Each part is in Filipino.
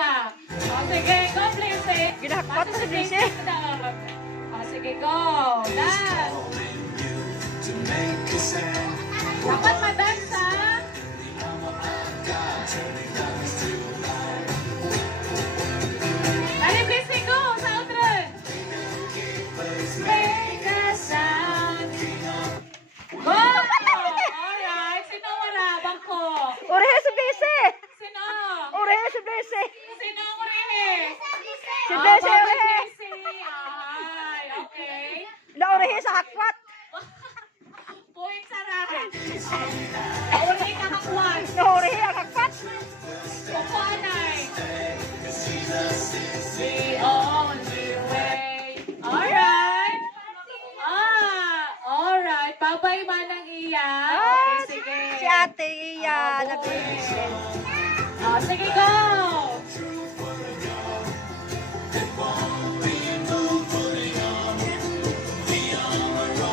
pa. O, sige, go, Blessing. Ginahakpat na si Blessing. O, sige, go. Dance. Dapat madance, ha? Dali, Blessing, go. Sa outro. Make a sound. Go! Alright. Sino wala? Bangko. Urihe si Blessing. Sino? Urihe si Blessing. Sino ang urihe? Si Blessing, Baba urihe. Blessing. Ay, okay. Naurihe sa hakpat. Point sa rahan. Urihe ka kakwan. Naurihe ang hakpat. Kukuanay. The only way. Alright. Alright. Babay manang iya. Okay, sige. Si ate iya. Sige, go!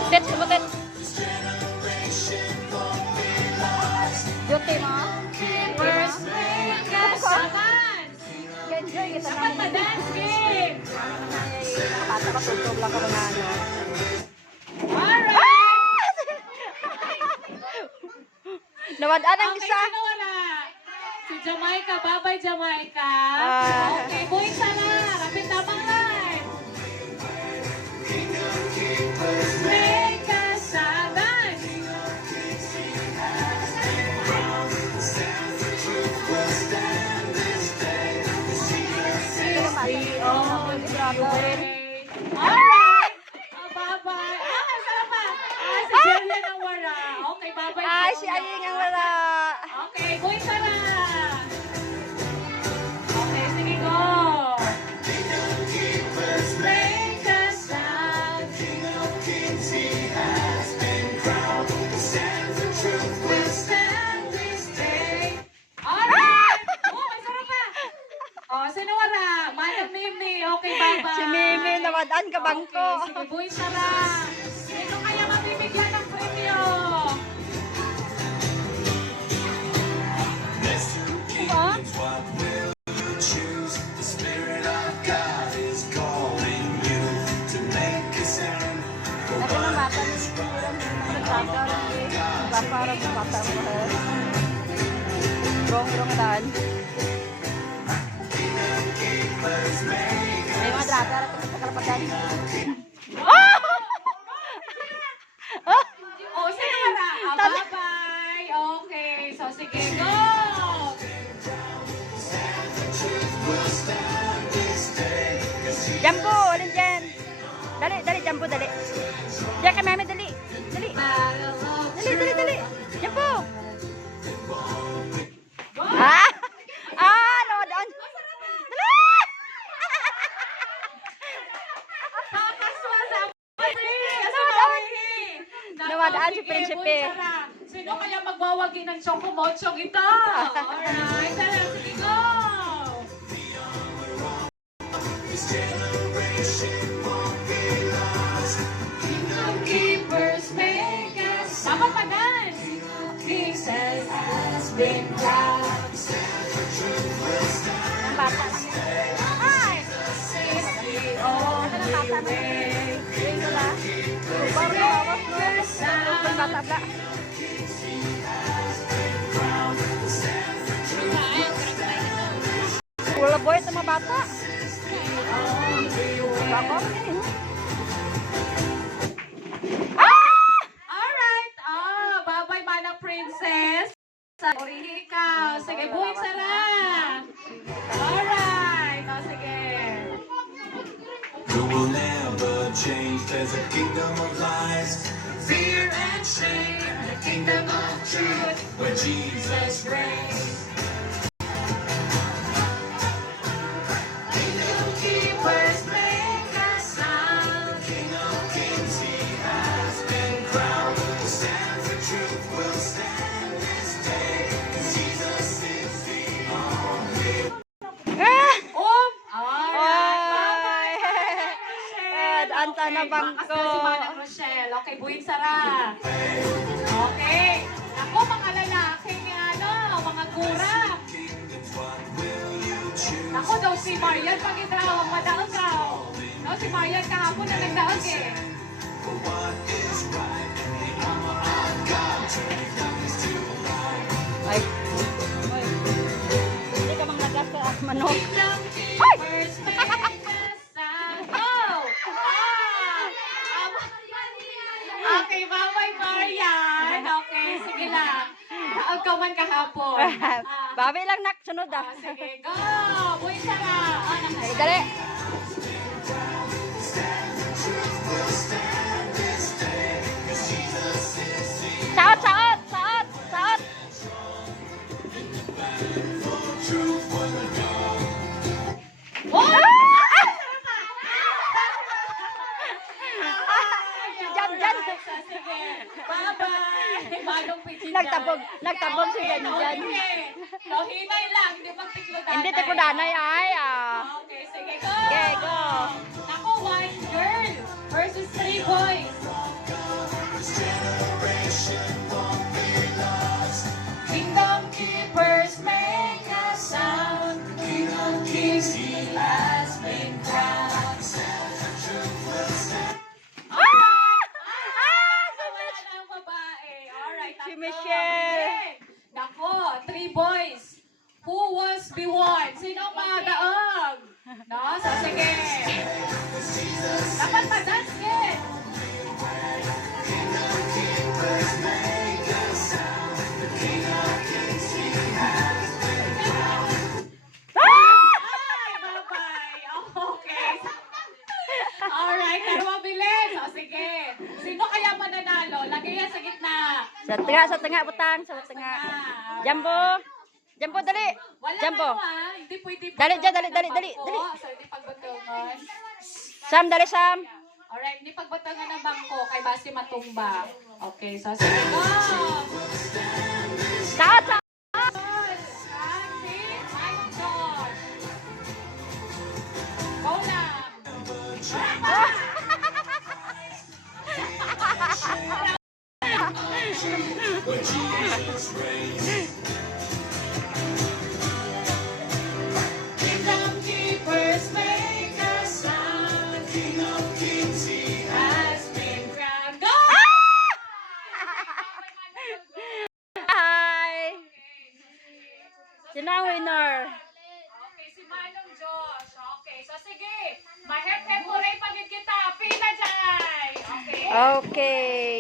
Tet, subutin. Beauty mo. First make us dance. Enjoy kita Dapat ma-dance, game. Bata ka, tutog lang ka mga ano. Alright. Nawadaan ang Okay, isa. sino wala? Si Jamaica. Babay, Jamaica. Ah. Okay, buhay sana. Rapid tamang line. Make us dance. Alright! Bye-bye. Sarap pa. Si Julia nang wala. Okay, bye-bye. Ay, si Julia. Aying ang wala. Okay, buhay sana. Okay, sige, go. Make a sound. We'll stand this day. Alright! Oh, may sarap pa. Oh, sino wala? Manang Mimi. Okay, bye-bye. Si Mimi, nawadaan ka bangko. Okay, sige, buhay sana. Sino kaya mabibigyan ng premyo? Ako ng bata ni nagkakaroon ni parang bata mo. Rong dan. May mga driver at sa kalapatan. Oh, sino wala? Bye-bye. Okay, so sige, go! Jambo, alin dyan? Dali, dali, Jambo, dali. Diyan ka, mami, dali. Dali. Dali. Jambo. Ah! Ah, nawadaan. Dali! Nawadaan si Prinsipe. Sino kaya magwawagi ng chocomochong ito? Alright, tara, sige, go! Kingdom keepers make us. Dapat pa-dance! Jesus has been crowned. Ang bata. Ay! The only way. Ayun ko na. Parang nawawas mo. Ang bata ba? Wala boy sa mga bata. Ako? Alright. Bye-bye, manang princess. Urihi ka. Sige, buhay sana. Alright. Sige. Who will never change? There's a kingdom of lies, fear and shame, and a kingdom of truth where Jesus reigns. Kingdom keepers make a sound. King of kings, he has been crowned. We'll stand for truth, we'll stand this day, 'cause Jesus is the only. Alright. Ay! Anta na bangko. Bakas na si Manang Rochelle. Okay, buhin sara. Okay. Ako, mga lalaki ni mga kurap. Ako daw si Marian pag-idaw, ang madaog daw. No, si Marian kahapon na nagdaog eh. Ay. Hindi ka mang nagasto ang manok. Kingdom Ay! keepers make a sound. Oh! Okay, bye-bye Marian. Okay, sige lang. Daog ka man kahapon. Babi lang nak, sunod ah. Sige, go! Buhay siya na. Ay, dali. Saot, saot, saot, saot. Jan, jan. Sige, bye-bye. Bagong pitchin Nagtabog si Jan, Jan. No, hinay lang, hindi magtiklo-danay. Hindi te ko danay ay ah. Okay, sige, go! Okay, go. Ako, one girl versus 3 boys. Kingdom keepers make a sound. King of kings, he has been crowned. Wala na ang babae. Alright, Si tatlo. Michelle. Again. Nako, 3 boys. Who was B1? Sino ang magdaog? No? So, sige. Dapat pa-dance din. Ay, bye-bye. Okay. Alright, pero mabilis. O, sige. Sino kaya mananalo? Lagay yan sa gitna. Sa tengah butang, sa tengah. Jambo. Jambo dali. Wala Jambo. na ano, Hindi pwede Dali, dyan, dali, pagbatungan dali, ng dali, bangko. dali. So, hindi pagbatungan. Sam dali Sam. Alright, hindi pagbatungan ng bangko kay basi matumba. Okay, so sige, go! Saot, saot. Go lang! Where Jesus reigns. Kingdom keepers make a sound. King of kings, he Has been crowned. Go! Hi. Sino ang winner? Okay, si Manong Josh. Okay, so sige. Mahep-hep mo rin pagid kita. Pila dyan. Okay. Okay.